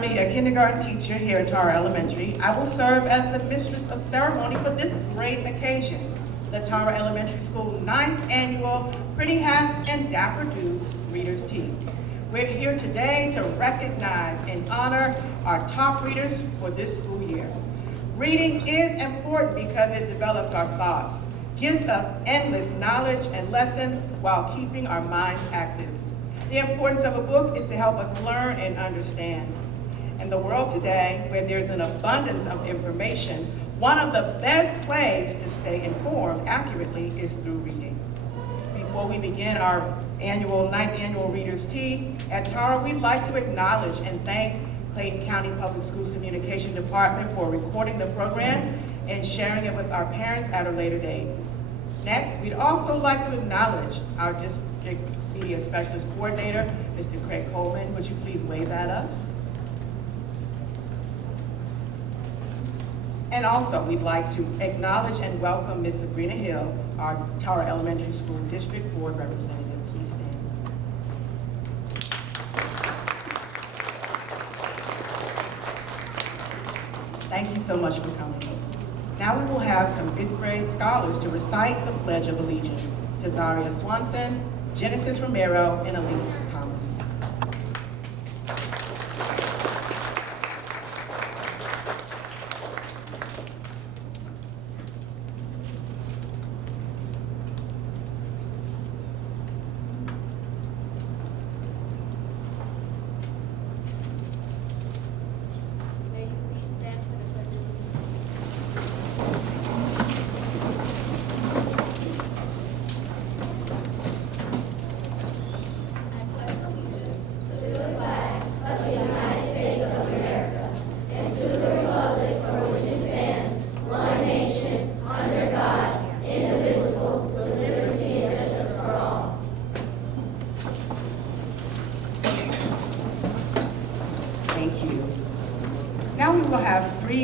Jeremy, a kindergarten teacher here at Tara Elementary. I will serve as the mistress of ceremony for this great occasion, the Tara Elementary School 9th Annual Pretty Hats and Dapper Dudes Readers Tea. We're here today to recognize and honor our top readers for this school year. Reading is important because it develops our thoughts, gives us endless knowledge and lessons while keeping our minds active. The importance of a book is to help us learn and understand. In the world today, where there's an abundance of information, one of the best ways to stay informed accurately is through reading. Before we begin our 9th Annual Readers Tea at Tara, we'd like to acknowledge and thank Clayton County Public Schools Communication Department for recording the program and sharing it with our parents at a later date. Next, we'd also like to acknowledge our District Media Specialist Coordinator, Mr. Craig Coleman. Would you please wave at us? And also, we'd like to acknowledge and welcome Ms. Sabrina Hill, our Tara Elementary School District Board Representative. Please stand. Thank you so much for coming. Now we will have some 5th grade scholars to recite the Pledge of Allegiance. Tazaria Swanson, Genesis Romero, and Elise Thomas.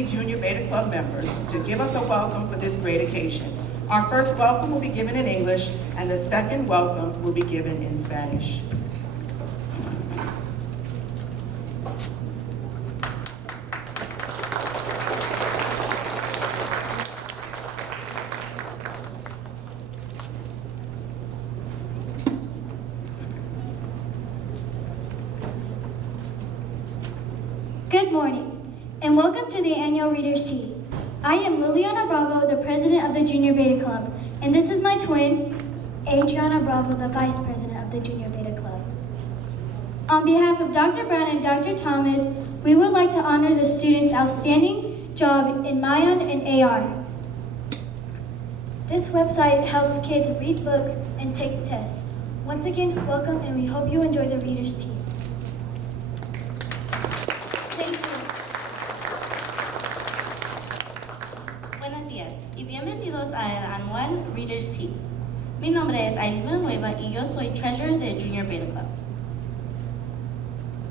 Junior Beta Club members to give us a welcome for this great occasion. Our first welcome will be given in English, and the second welcome will be given in Spanish. Good morning, and welcome to the Annual Readers Tea. I am Liliana Bravo, the president of the Junior Beta Club, and this is my twin, Adriana Bravo, the vice president of the Junior Beta Club. On behalf of Dr. Brown and Dr. Thomas, we would like to honor the students' outstanding job in Mayan and AR. This website helps kids read books and take tests. Once again, welcome, and we hope you enjoy the Readers Tea. Bienvenidos al Anual Readers Tea. Mi nombre es Aileen Villanueva y yo soy Treasurer de Junior Beta Club.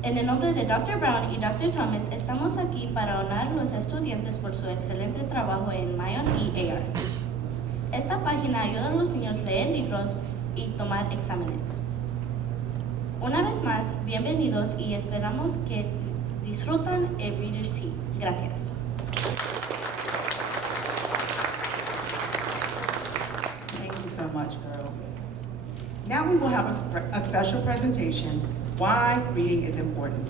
En el nombre de Dr. Brown y Dr. Thomas, estamos aquí para honrar a los estudiantes por su excelente trabajo en Mayan y AR. Esta página ayuda a los niños a leer libros y tomar exámenes. Una vez más, bienvenidos y esperamos que disfrutan el Readers Tea. Gracias. So much, girls. Now we will have a special presentation, Why Reading is Important.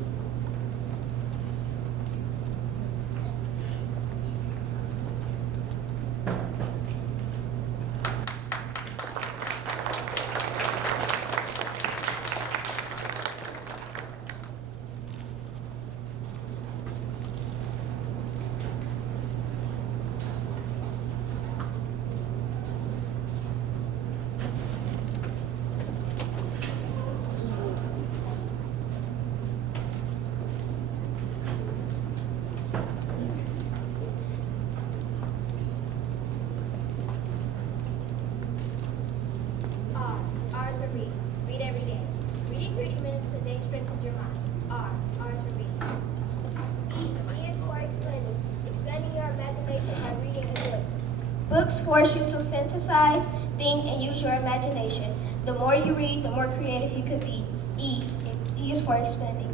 Books force you to fantasize, think, and use your imagination. The more you read, the more creative you could be. E is for expanding.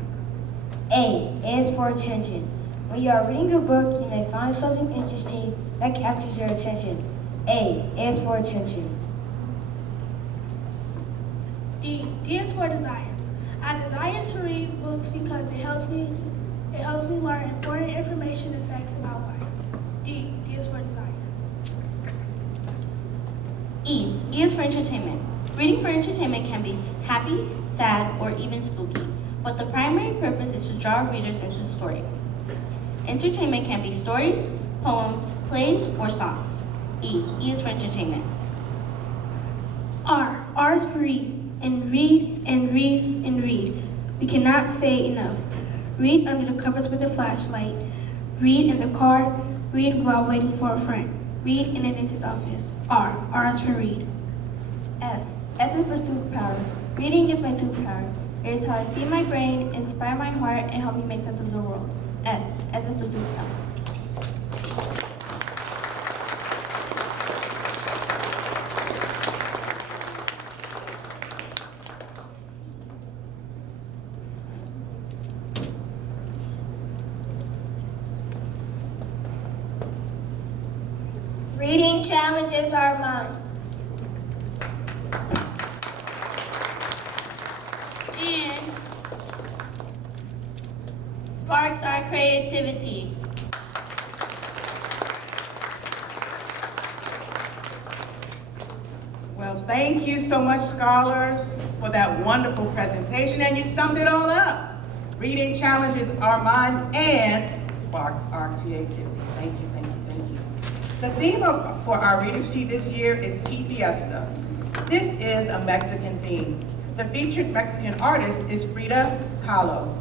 A is for attention. When you are reading a book, you may find something interesting that captures your attention. A is for attention. D is for desire. I desire to read books because it helps me learn important information and facts about life. D is for desire. E is for entertainment. Reading for entertainment can be happy, sad, or even spooky, but the primary purpose is to draw readers into the story. Entertainment can be stories, poems, plays, or songs. E is for entertainment. R is for read. And read and read and read. We cannot say enough. Read under the covers with a flashlight. Read in the car. Read while waiting for a friend. Read in a dentist's office. R is for read. S is for superpower. Reading is my superpower. It is how I feed my brain, inspire my heart, and help me make sense of the world. S is for superpower. Reading challenges our minds. And sparks our creativity. Well, thank you so much, scholars, for that wonderful presentation, and you summed it all up. Reading challenges our minds and sparks our creativity. Thank you, thank you, thank you. The theme for our Readers' Tea this year is Tea Fiesta. This is a Mexican theme. The featured Mexican artist is Frida Kahlo.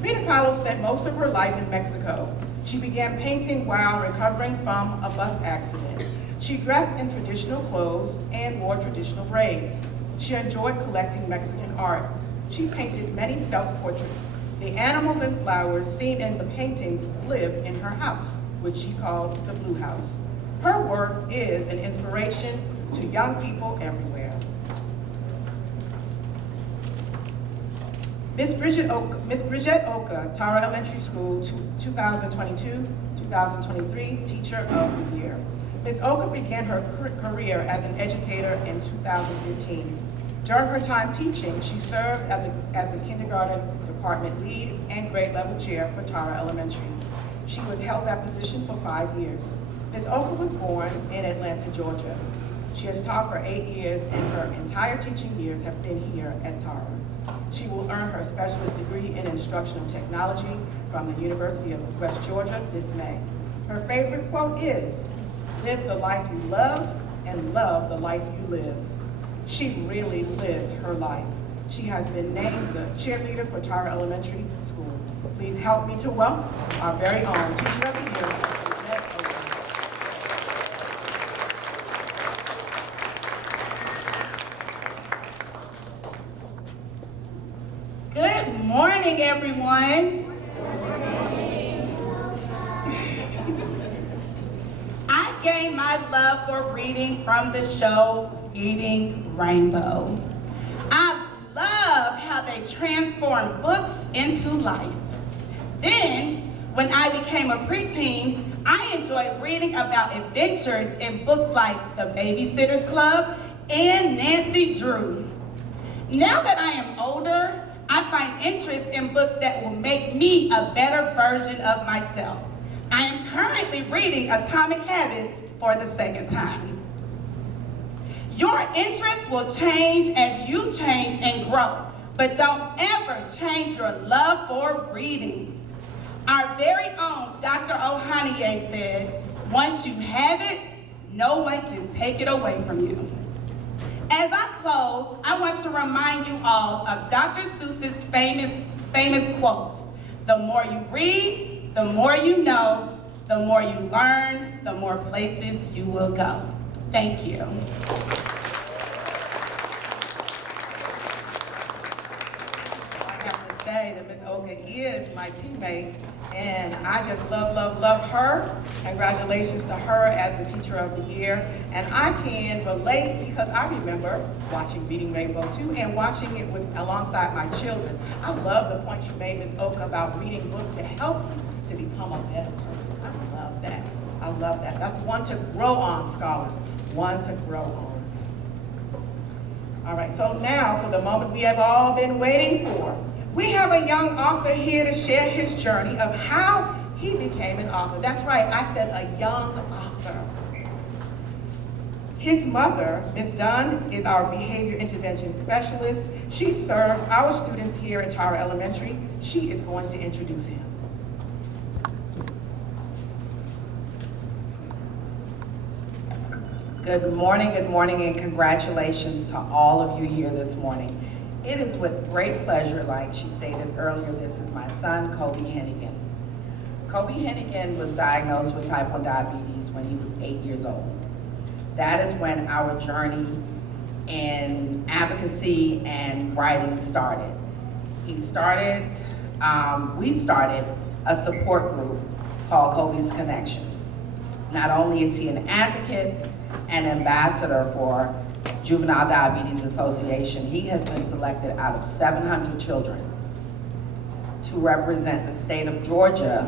Frida Kahlo spent most of her life in Mexico. She began painting while recovering from a bus accident. She dressed in traditional clothes and wore traditional braids. She enjoyed collecting Mexican art. She painted many self-portraits. The animals and flowers seen in the paintings lived in her house, which she called the Blue House. Her work is an inspiration to young people everywhere. Miss Bridget Oka, Tara Elementary School 2022-2023 Teacher of the Year. Ms. Oka began her career as an educator in 2015. During her time teaching, she served as the kindergarten department lead and grade level chair for Tara Elementary. She was held that position for 5 years. Ms. Oka was born in Atlanta, Georgia. She has taught for 8 years, and her entire teaching years have been here at Tara. She will earn her specialist degree in instructional technology from the University of West Georgia this May. Her favorite quote is, "Live the life you love and love the life you live." She really lives her life. She has been named the cheerleader for Tara Elementary School. Please help me to welcome our very own Teacher of the Year, Ms. Oka. Good morning, everyone. I gained my love for reading from the show Reading Rainbow. I loved how they transformed books into life. Then, when I became a preteen, I enjoyed reading about adventures in books like The Babysitter's Club and Nancy Drew. Now that I am older, I find interest in books that will make me a better version of myself. I am currently reading Atomic Habits for the second time. Your interests will change as you change and grow, but don't ever change your love for reading. Our very own Dr. Ohaniye said, "Once you have it, no one can take it away from you." As I close, I want to remind you all of Dr. Seuss's famous quote, "The more you read, the more you know, the more you learn, the more places you will go." Thank you. I have to say that Ms. Oka is my teammate, and I just love her. Congratulations to her as the Teacher of the Year. And I can relate because I remember watching Reading Rainbow too, and watching it alongside my children. I love the point you made, Ms. Oka, about reading books to help you to become a better person. I love that. I love that. That's one to grow on, scholars. One to grow on. All right, so now for the moment we have all been waiting for. We have a young author here to share his journey of how he became an author. That's right, I said a young author. His mother, Ms. Dunn, is our behavior intervention specialist. She serves our students here at Tara Elementary. She is going to introduce him. Good morning, and congratulations to all of you here this morning. It is with great pleasure, like she stated earlier, this is my son, Kobi Henegan. Kobi Henegan was diagnosed with type 1 diabetes when he was 8 years old. That is when our journey in advocacy and writing started. We started a support group called Kobi's Connection. Not only is he an advocate and ambassador for Juvenile Diabetes Association, he has been selected out of 700 children to represent the state of Georgia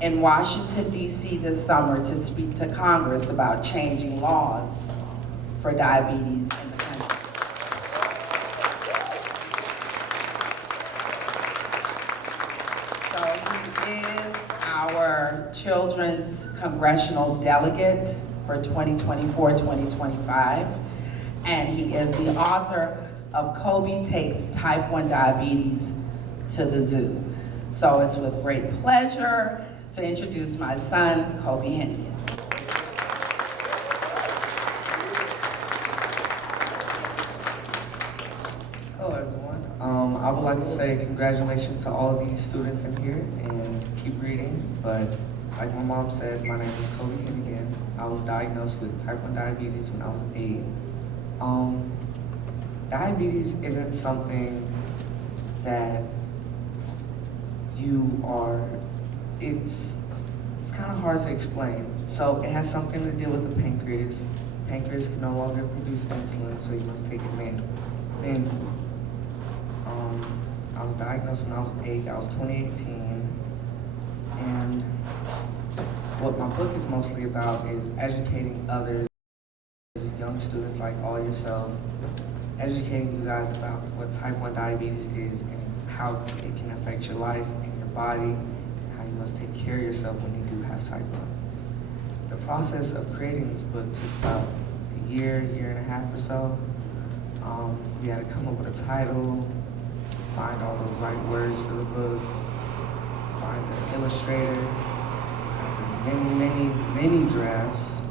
in Washington, D.C. this summer to speak to Congress about changing laws for diabetes in the country. So he is our children's congressional delegate for 2024-2025, and he is the author of Kobi Takes Type 1 Diabetes to the Zoo. So it's with great pleasure to introduce my son, Kobi Henegan. Hello everyone. I would like to say congratulations to all of these students in here and keep reading, but like my mom said, my name is Kobi Henegan. I was diagnosed with type 1 diabetes when I was 8. Diabetes isn't something that it's kind of hard to explain. So it has something to do with the pancreas. Pancreas can no longer produce insulin, so you must take it manually. I was diagnosed when I was 8, that was 2018. And what my book is mostly about is educating others, young students like all yourself, educating you guys about what type 1 diabetes is and how it can affect your life and your body, and how you must take care of yourself when you do have type 1. The process of creating this book took about a year and a half or so. We had to come up with a title, find all those right words for the book, find the illustrator. After many drafts,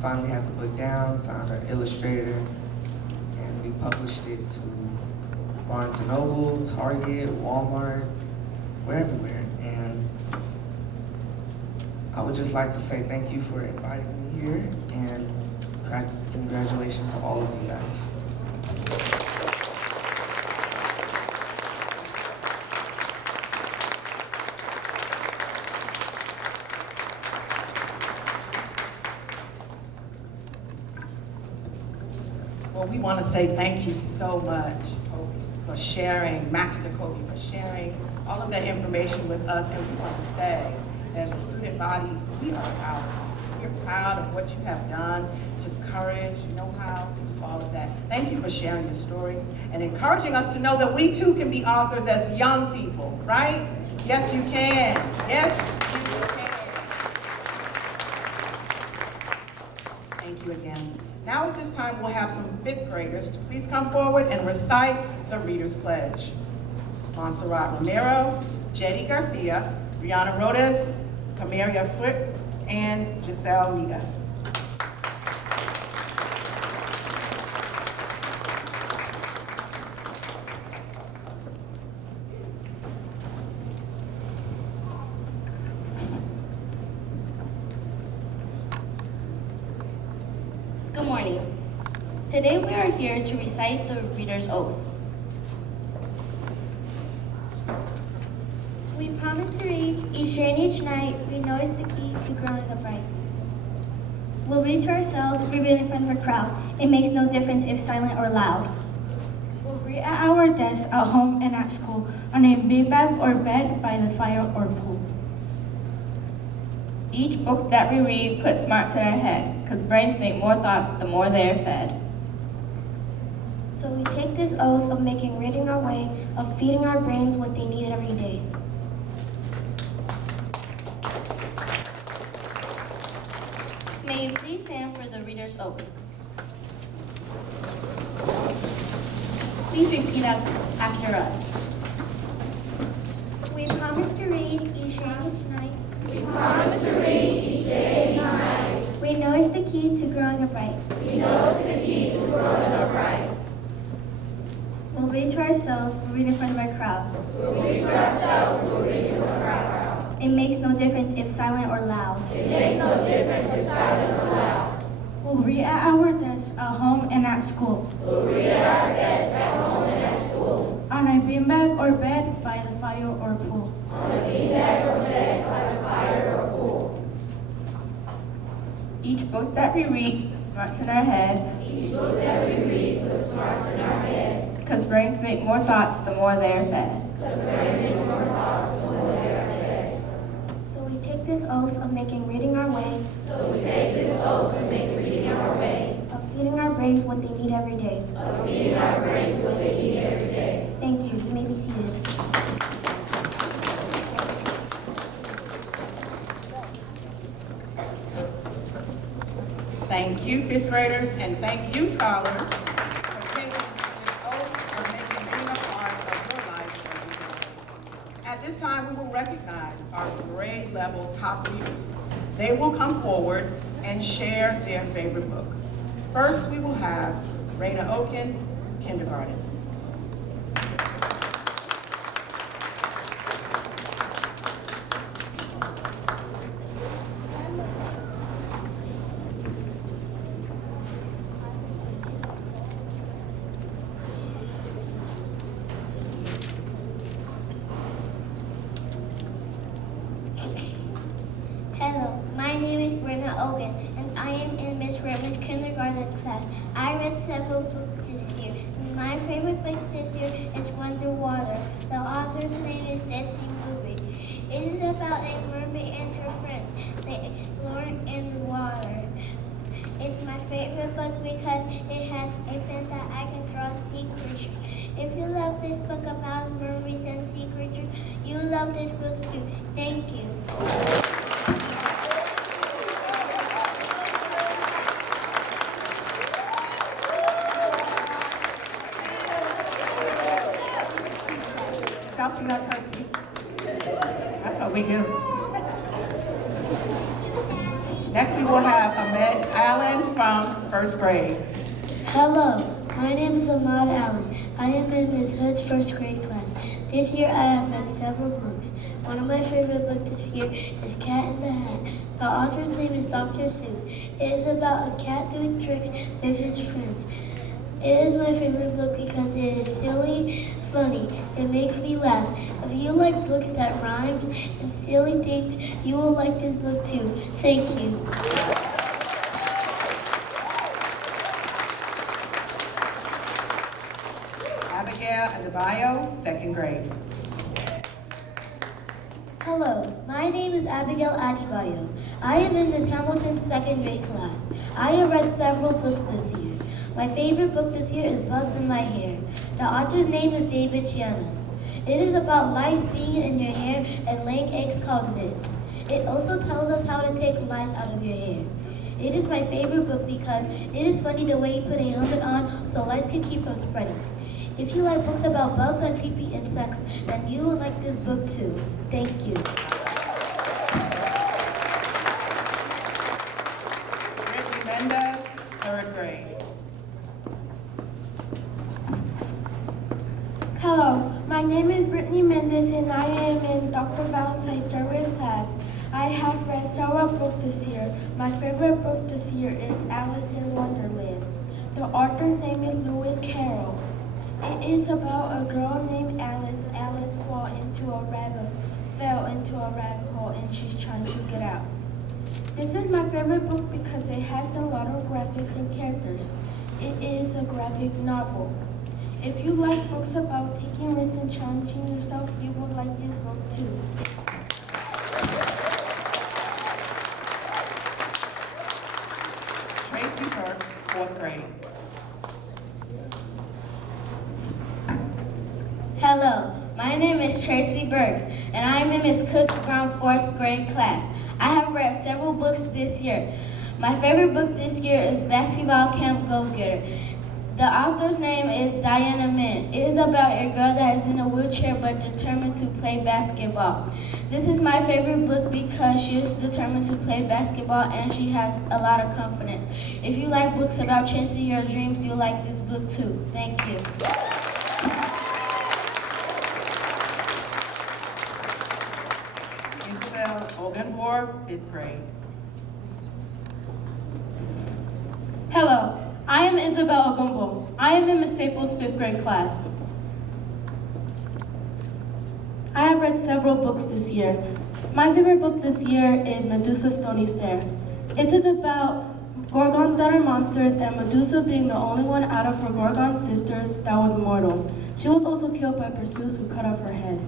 finally had the book down, found our illustrator, and we published it to Barnes & Noble, Target, Walmart, we're everywhere. And I would just like to say thank you for inviting me here, and congratulations to all of you guys. Well, we want to say thank you so much, Kobi, for sharing, Master Kobi, for sharing all of that information with us. And we want to say, as a student body, we are proud. We're proud of what you have done to encourage, know-how, all of that. Thank you for sharing your story and encouraging us to know that we too can be authors as young people, right? Yes, you can. Yes, you can. Thank you again. Now at this time, we'll have some 5th graders to please come forward and recite the Reader's Pledge. Montserrat Romero, Jetty Garcia, Brianna Rodas, Camaria Foote, and Giselle Miga. Good morning. Today we are here to recite the Reader's Oath. Each day and each night, we know it's the key to growing up right. We'll read to ourselves, we read in front of a crowd. It makes no difference if silent or loud. We'll read at our desks, at home, and at school, on a beanbag or bed, by the fire or pool. Each book that we read puts smarts in our head, because brains make more thoughts the more they are fed. So we take this oath of making reading our way, of feeding our brains what they need every day. May you please stand for the reader's oath. Please repeat after us. We promise to read each day and each night. We promise to read each day and each night. We know it's the key to growing up right. We know it's the key to growing up right. We'll read to ourselves, we'll read in front of a crowd. We'll read to ourselves, we'll read to a crowd. It makes no difference if silent or loud. It makes no difference if silent or loud. We'll read at our desks, at home, and at school. We'll read at our desks, at home, and at school. On a beanbag or bed, by the fire or pool. On a beanbag or bed, by the fire or pool. Each book that we read puts smarts in our head, Each book that we read puts smarts in our heads. because brains make more thoughts the more they are fed. Because brains make more thoughts the more they are fed. So we take this oath of making reading our way, So we take this oath to make reading our way, of feeding our brains what they need every day. of feeding our brains what they need every day. Thank you. You may be seated. Thank you, fifth graders, and thank you, scholars, for taking this oath of making reading a part of your life every day. At this time, we will recognize our grade level top readers. They will come forward and share their favorite book. First, we will have Raina Oken, kindergarten. Hello, my name is Brenna Ogan, and I am in Miss Redmond's kindergarten class. I read several books this year. My favorite book this year is Wonder Water. The author's name is Dancing Movie. It is about a mermaid and her friends. They explore in the water. It's my favorite book because it has a pen that I can draw sea creatures. If you love this book about mermaids and sea creatures, you love this book too. Thank you. Y'all see that curtsy? That's what we do. Next, we will have Ahmed Allen from first grade. Hello, my name is Ahmad Allen. I am in Ms. Hood's first grade class. This year I have read several books. One of my favorite books this year is Cat in the Hat. The author's name is Dr. Seuss. It is about a cat doing tricks with his friends. It is my favorite book because it is silly, funny. It makes me laugh. If you like books that rhymes and silly things, you will like this book too. Thank you. Abigail Adebayo, second grade. Hello, my name is Abigail Adebayo. I am in Ms. Hamilton's second grade class. I have read several books this year. My favorite book this year is Bugs in My Hair. The author's name is David Shannon. It is about lice being in your hair and laying eggs called nits. It also tells us how to take lice out of your hair. It is my favorite book because it is funny the way you put a helmet on so lice can keep from spreading. If you like books about bugs and creepy insects, then you will like this book too. Thank you. Brittany Mendez, third grade. Hello, my name is Brittany Mendez and I am in Dr. Valentine's third grade class. I have read several books this year. My favorite book this year is Alice in Wonderland. The author's name is Lewis Carroll. It is about a girl named Alice. Alice fell into a rabbit hole wall and she's trying to get out. This is my favorite book because it has a lot of graphics and characters. It is a graphic novel. If you like books about taking risks and challenging yourself, you will like this book too. Tracy Burks, 4th grade. Hello, my name is Tracy Burks, and I am in Ms. Cook's Brown 4th grade class. I have read several books this year. My favorite book this year is Basketball Camp Go-Getter. The author's name is Diana Min. It is about a girl that is in a wheelchair but determined to play basketball. This is my favorite book because she is determined to play basketball and she has a lot of confidence. If you like books about chasing your dreams, you'll like this book too. Thank you. Isabel Ogunborg, 5th grade. Hello, I am Isabel Ogumbo. I am in Ms. Staples' 5th grade class. I have read several books this year. My favorite book this year is Medusa's Stony Stare. It is about Gorgons that are monsters and Medusa being the only one out of her Gorgon sisters that was immortal. She was also killed by Perseus, who cut off her head.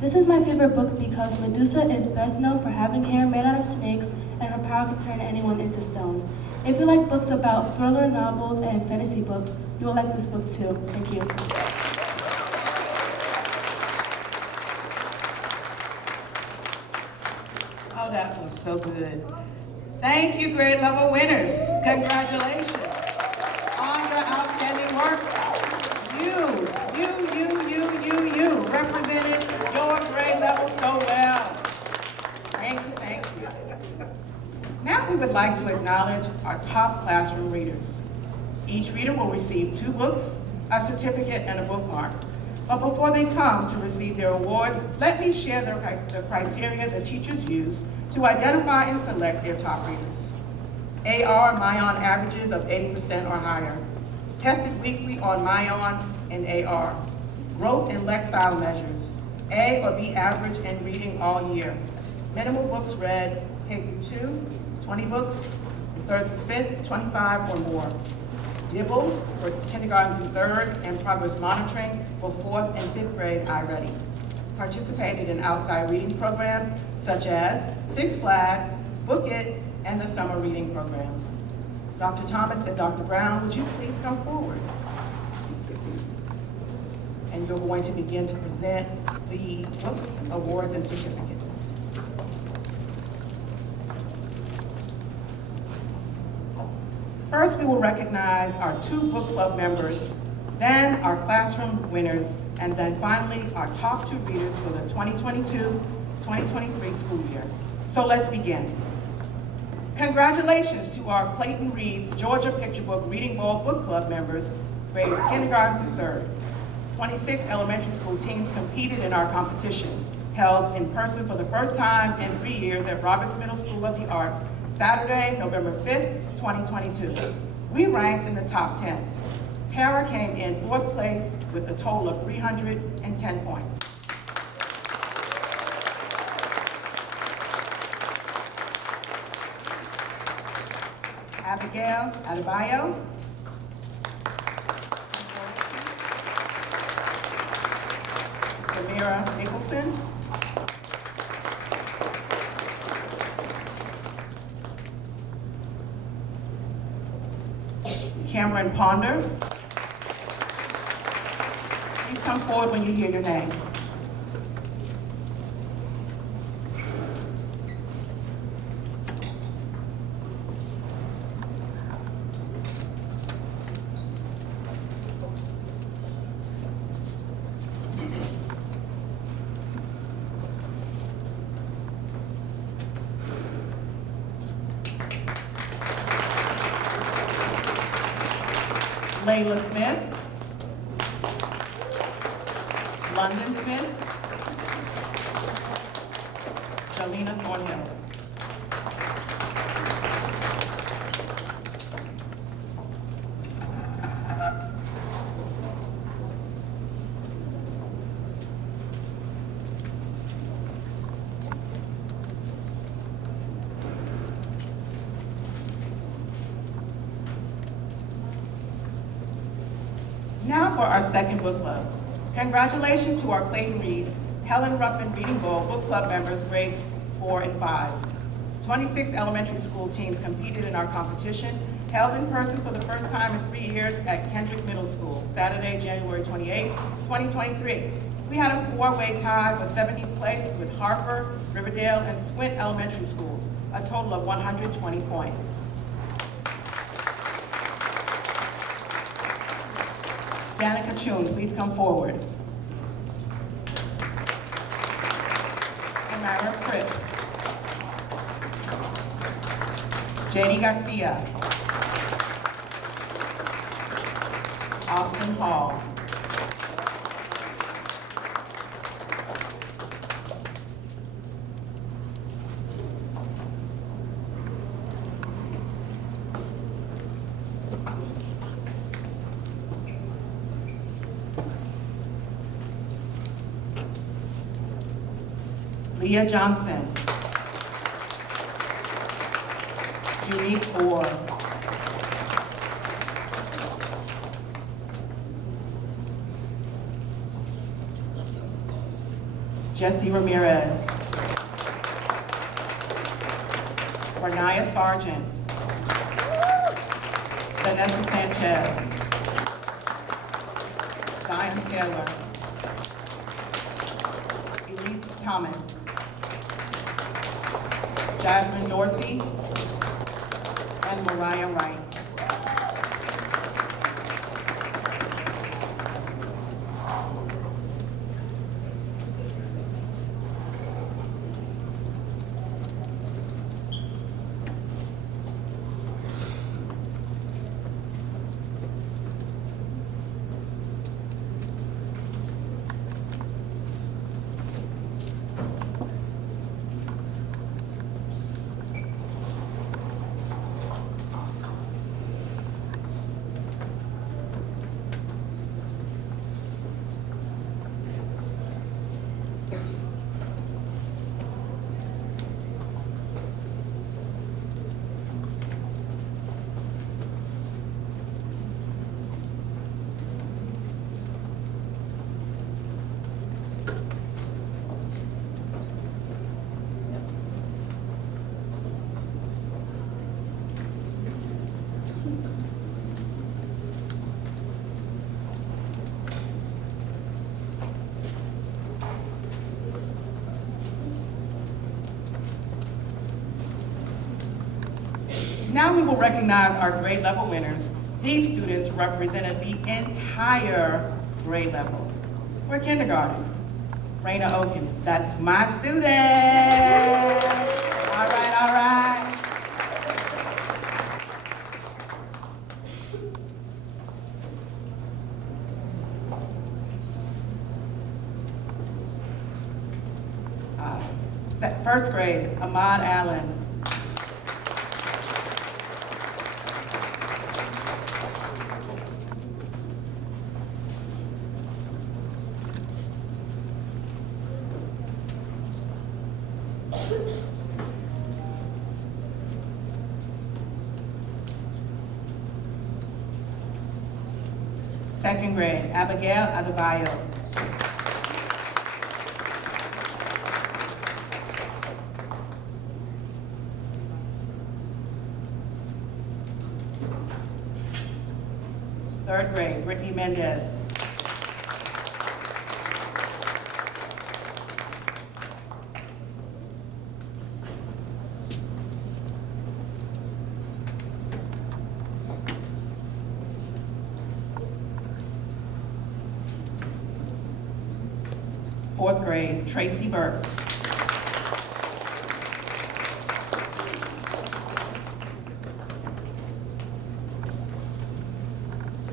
This is my favorite book because Medusa is best known for having hair made out of snakes and her power can turn anyone into stone. If you like books about thriller novels and fantasy books, you will like this book too. Thank you. Oh, that was so good. Thank you, grade level winners. Congratulations on your outstanding work. You represented your grade level so well. Thank you. Now we would like to acknowledge our top classroom readers. Each reader will receive 2 books, a certificate, and a bookmark. But before they come to receive their awards, let me share the criteria the teachers use to identify and select their top readers. AR Mayon averages of 80% or higher. Tested weekly on Mayon and AR. Growth in Lexile measures. A or B average in reading all year. Minimal books read K through 2, 20 books, 3rd through 5th, 25 or more. DIBBLES for kindergarten through 3rd and progress monitoring for 4th and 5th grade iReady. Participated in outside reading programs such as Six Flags, Book It, and the Summer Reading Program. Dr. Thomas and Dr. Brown, would you please come forward? And you're going to begin to present the books, awards, and certificates. First, we will recognize our 2 book club members, then our classroom winners, and then finally our top 2 readers for the 2022-2023 school year. So let's begin. Congratulations to our Clayton Reads Georgia Picture Book Reading Bowl Book Club members, grades kindergarten through 3rd. 26 elementary school teams competed in our competition, held in person for the first time in 3 years at Roberts Middle School of the Arts, Saturday, November 5th, 2022. We ranked in the top 10. Tara came in 4th place with a total of 310 points. Abigail Adebayo. Samira Nicholson. Cameron Ponder. Please come forward when you hear your name. Layla Smith, London Smith, Jalina Thornhill. Now for our second book club. Congratulations to our Clayton Reads, Helen Ruffin Reading Bowl book club members grades 4 and 5. 26 elementary school teams competed in our competition, held in person for the first time in 3 years at Kendrick Middle School, Saturday, January 28, 2023. We had a 4-way tie for 70th place with Harper, Riverdale, and Swint Elementary Schools, a total of 120 points. Danica Chun, please come forward. Amara Fripp. JD Garcia. Austin Hall. Leah Johnson. Unique Orr. Jesse Ramirez. Renaya Sargent. Vanessa Sanchez. Zion Taylor. Elise Thomas. Jasmine Dorsey, and Mariah Wright. Now we will recognize our grade level winners. These students represented the entire grade level. For kindergarten, Raina Oken, that's my student. All right, all right. First grade, Ahmad Allen. Second grade, Abigail Adebayo. Third grade, Brittany Mendez. Fourth grade, Tracy Burke.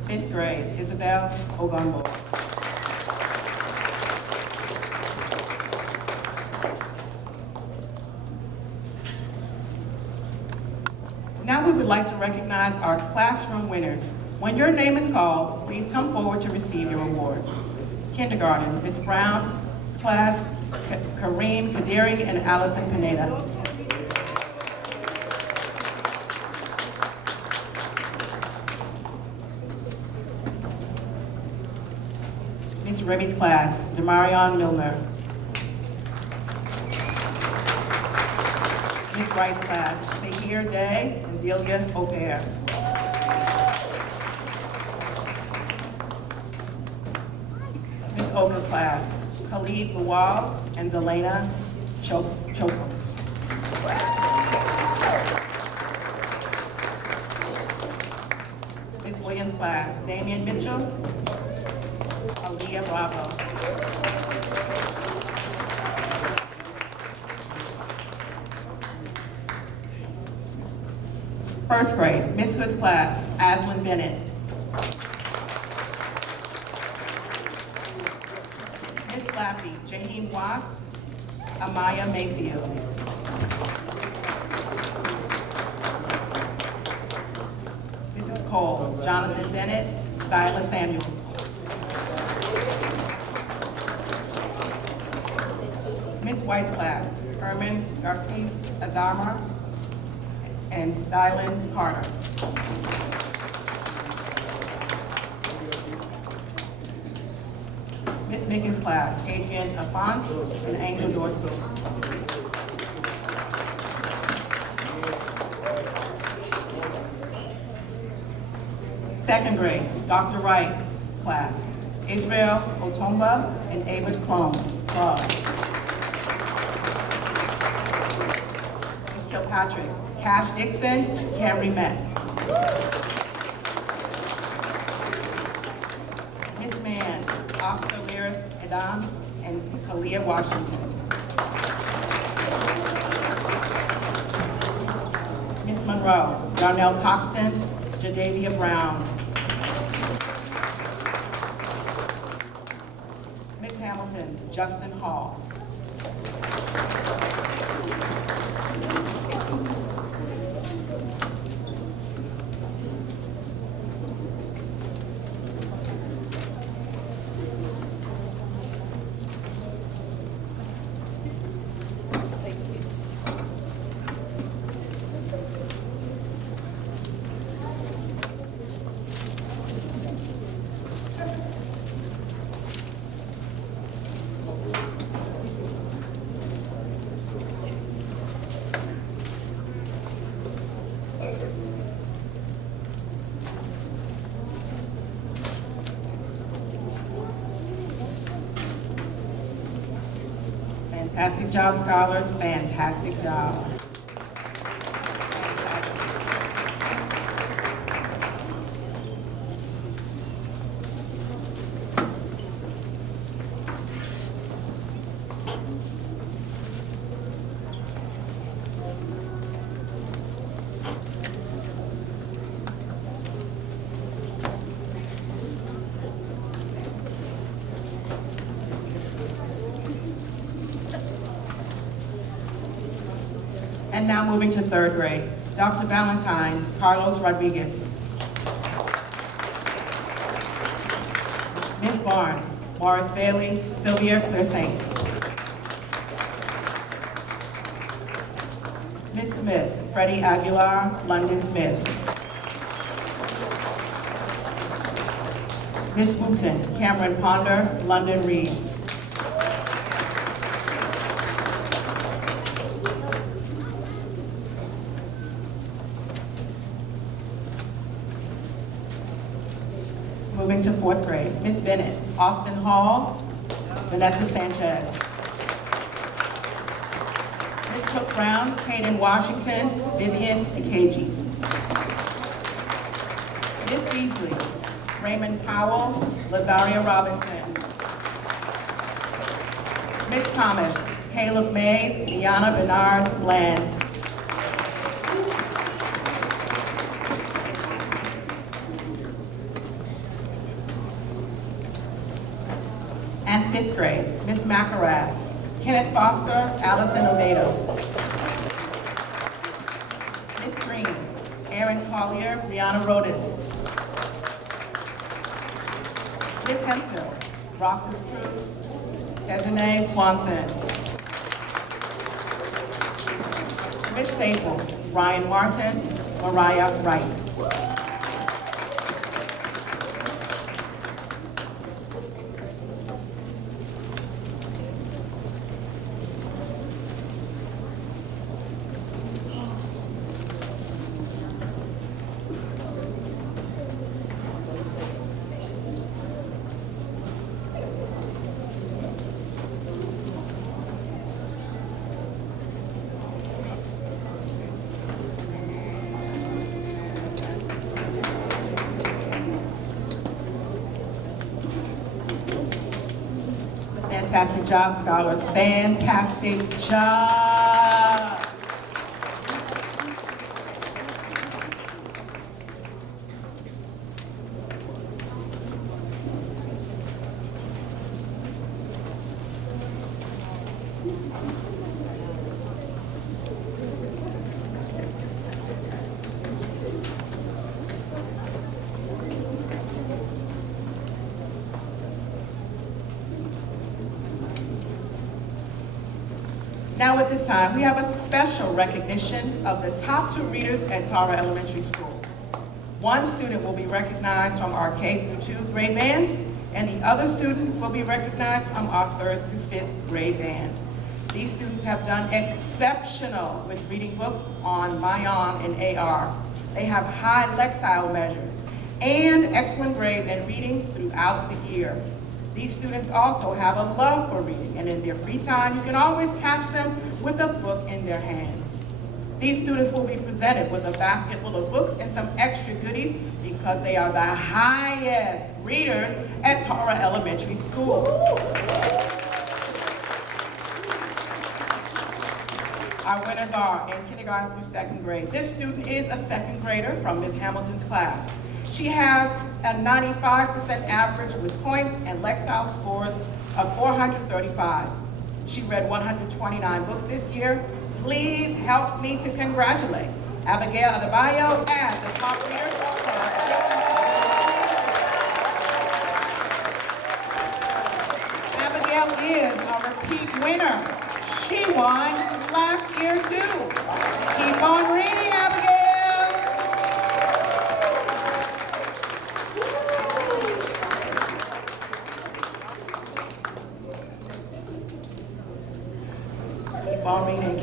Fifth grade, Isabel Ogonbo. Now we would like to recognize our classroom winners. When your name is called, please come forward to receive your awards. Kindergarten, Ms. Brown's class, Kareem Kadiri and Allison Pineda. Miss Remy's class, Demarion Milner. Miss Wright's class, Zahir Day and Delia O'Pear. Miss Oka's class, Khalid Lawal and Zelena Chokum. Miss Williams' class, Damian Mitchell, Aaliyah Bravo. First grade, Miss Hood's class, Aslan Bennett. Miss Slappy, Jaheim Watts, Amaya Mayfield. Mrs. Cole, Jonathan Bennett, Zyla Samuels. Miss White's class, Herman Garcia Azarma and Dylan Carter. Miss Mickens' class, Adrian Afant and Angel Dorsey. Second grade, Dr. Wright's class, Israel Otomba and Ava Crum. Miss Kilpatrick, Cash Dixon, Camry Metz. Miss Mann, Oscar Liris Adam and Kalia Washington. Miss Monroe, Darnell Coxton, Jadavia Brown. Miss Hamilton, Justin Hall. Fantastic job, scholars, fantastic job. And now moving to third grade, Dr. Valentine, Carlos Rodriguez. Ms. Barnes, Morris Bailey, Sylvia Clairsaint. Ms. Smith, Freddie Aguilar, London Smith. Ms. Wooten, Cameron Ponder, London Reeves. Moving to fourth grade, Ms. Bennett, Austin Hall, Vanessa Sanchez. Ms. Cook Brown, Hayden Washington, Vivian Ikeji. Ms. Beasley, Raymond Powell, Lazaria Robinson. Ms. Thomas, Caleb Mays, Deanna Bernard Bland. And fifth grade, Ms. McElrath, Kenneth Foster, Allison Oviedo. Ms. Green, Aaron Collier, Brianna Rodas. Ms. Hemphill, Roxas Cruz, Desiree Swanson. Ms. Staples, Ryan Martin, Mariah Wright. Fantastic job, scholars. Fantastic job. Now at this time, we have a special recognition of the top 2 readers at Tara Elementary School. One student will be recognized from our K through 2 grade band, and the other student will be recognized from our 3rd through 5th grade band. These students have done exceptional with reading books on Mayan and AR. They have high Lexile measures and excellent grades in reading throughout the year. These students also have a love for reading, and in their free time, you can always catch them with a book in their hands. These students will be presented with a basket full of books and some extra goodies because they are the highest readers at Tara Elementary School. Our winners are in kindergarten through 2nd grade. This student is a 2nd grader from Ms. Hamilton's class. She has a 95% average with points and Lexile scores of 435. She read 129 books this year. Please help me to congratulate Abigail Adebayo as the top reader for her. Abigail is a repeat winner. She won last year too. Keep on reading, Abigail.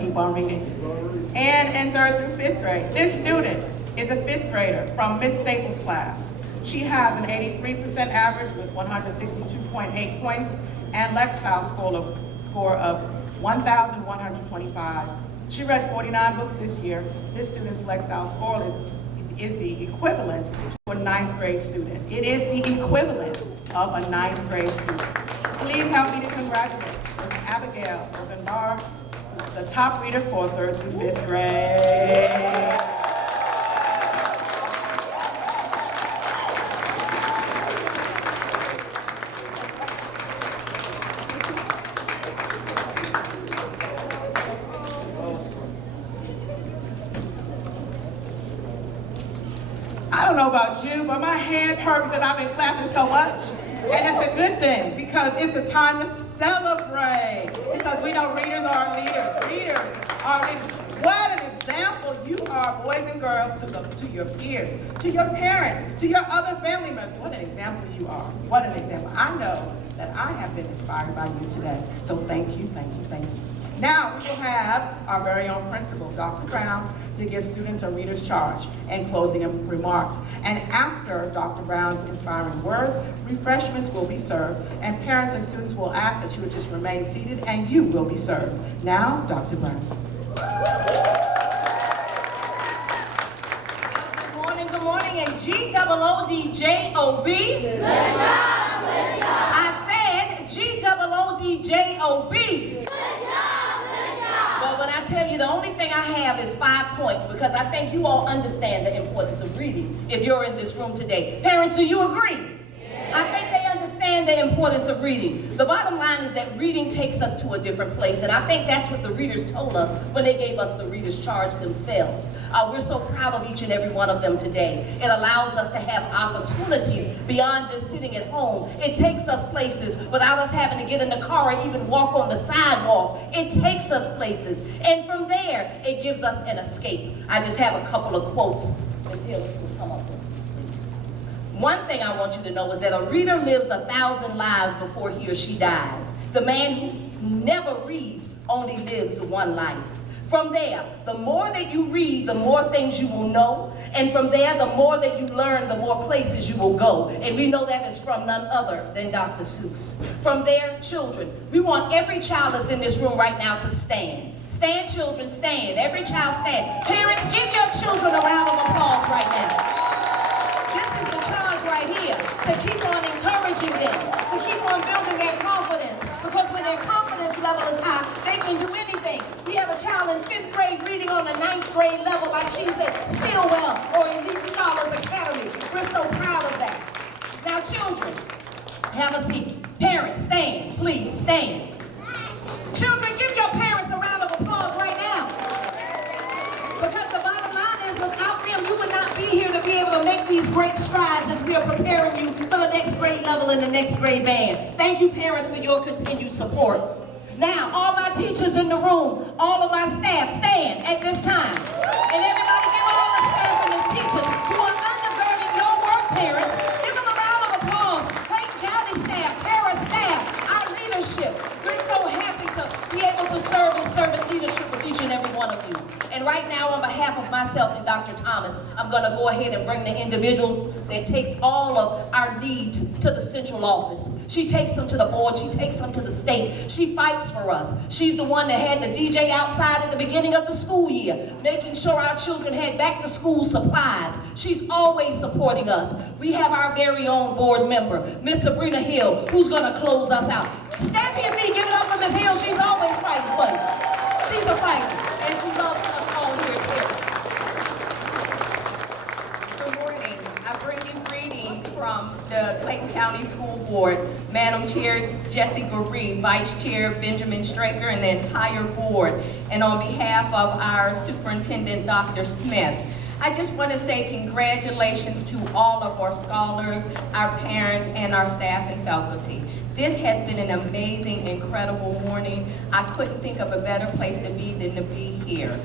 Keep on reading. And in 3rd through 5th grade, this student is a 5th grader from Miss Staples' class. She has an 83% average with 162.8 points and Lexile score of 1,125. She read 49 books this year. This student's Lexile score is the equivalent to a 9th grade student. It is the equivalent of a 9th grade student. Please help me to congratulate Ms. Abigail Ogunbar, the top reader for 3rd through 5th grade. I don't know about you, but my hands hurt because I've been clapping so much. And it's a good thing because it's a time to celebrate. Because we know readers are leaders. Readers are leaders. What an example you are, boys and girls, to your peers, to your parents, to your other family members. What an example you are. What an example. I know that I have been inspired by you today. So thank you, thank you, thank you. Now we will have our very own principal, Dr. Brown, to give students a reader's charge and closing remarks. And after Dr. Brown's inspiring words, refreshments will be served, and parents and students will ask that you would just remain seated, and you will be served. Now, Dr. Brown. Good morning, and G-O-O-D-J-O-B. Good job, good job. I said G-O-O-D-J-O-B. But when I tell you the only thing I have is 5 points because I think you all understand the importance of reading if you're in this room today. Parents, do you agree? Yes. I think they understand the importance of reading. The bottom line is that reading takes us to a different place, and I think that's what the readers told us when they gave us the reader's charge themselves. We're so proud of each and every one of them today. It allows us to have opportunities beyond just sitting at home. It takes us places without us having to get in the car or even walk on the sidewalk. It takes us places, and from there, it gives us an escape. I just have a couple of quotes. Ms. Hill, you can come up with it, please. One thing I want you to know is that a reader lives 1,000 lives before he or she dies. The man who never reads only lives one life. From there, the more that you read, the more things you will know. And from there, the more that you learn, the more places you will go. And we know that is from none other than Dr. Seuss. From there, children. We want every child that's in this room right now to stand. Stand, children, stand. Every child stand. Parents, give your children a round of applause right now. This is the charge right here, to keep on encouraging them, to keep on building their confidence. Because when can do anything. We have a child in 5th grade reading on the 9th grade level like she's at Stillwell or Elite Scholars Academy. We're so proud of that. Now children, have a seat. Parents, stand, please, stand. Children, give your parents a round of applause right now. Because the bottom line is, without them, you would not be here to be able to make these great strides as we are preparing you for the next grade level and the next grade band. Thank you, parents, for your continued support. Now, all my teachers in the room, all of my staff, stand at this time. And everybody give all the staff and the teachers who are undergirding your work, parents, give them a round of applause. Clayton County staff, Terra staff, our leadership. We're so happy to be able to serve and serve in leadership with each and every one of you. And right now, on behalf of myself and Dr. Thomas, I'm going to go ahead and bring the individual that takes all of our needs to the central office. She takes them to the board. She takes them to the state. She fights for us. She's the one that had the DJ outside at the beginning of the school year, making sure our children had back to school supplies. She's always supporting us. We have our very own board member, Miss Sabrina Hill, who's going to close us out. Stand to your feet. Give it up for Miss Hill. She's always fighting for you. She's a fighter, and she loves us all here too. Good morning. I bring you greetings from the Clayton County School Board, Madam Chair Jessie Goree, Vice Chair Benjamin Straker, and the entire board, and on behalf of our Superintendent, Dr. Smith. I just want to say congratulations to all of our scholars, our parents, and our staff and faculty. This has been an amazing, incredible morning. I couldn't think of a better place to be than to be here.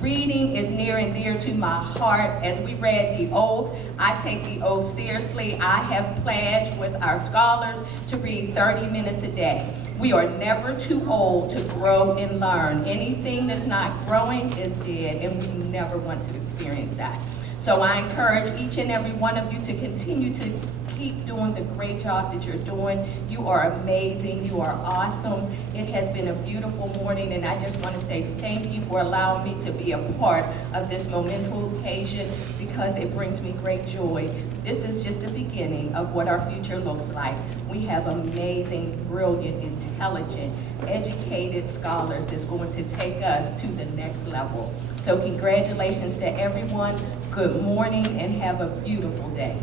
Reading is near and dear to my heart. As we read the oath, I take the oath seriously. I have pledged with our scholars to read 30 minutes a day. We are never too old to grow and learn. Anything that's not growing is dead, and we never want to experience that. So I encourage each and every one of you to continue to keep doing the great job that you're doing. You are amazing. You are awesome. It has been a beautiful morning, and I just want to say thank you for allowing me to be a part of this momentous occasion because it brings me great joy. This is just the beginning of what our future looks like. We have amazing, brilliant, intelligent, educated scholars that's going to take us to the next level. So congratulations to everyone. Good morning and have a beautiful day.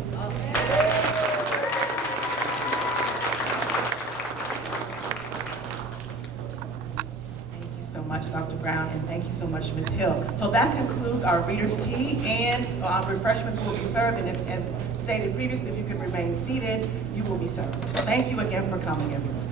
Much, Dr. Brown, and thank you so much, Ms. Hill. So that concludes our reader's tea, and refreshments will be served, and as stated previously, if you can remain seated, you will be served. Thank you again for coming, everyone.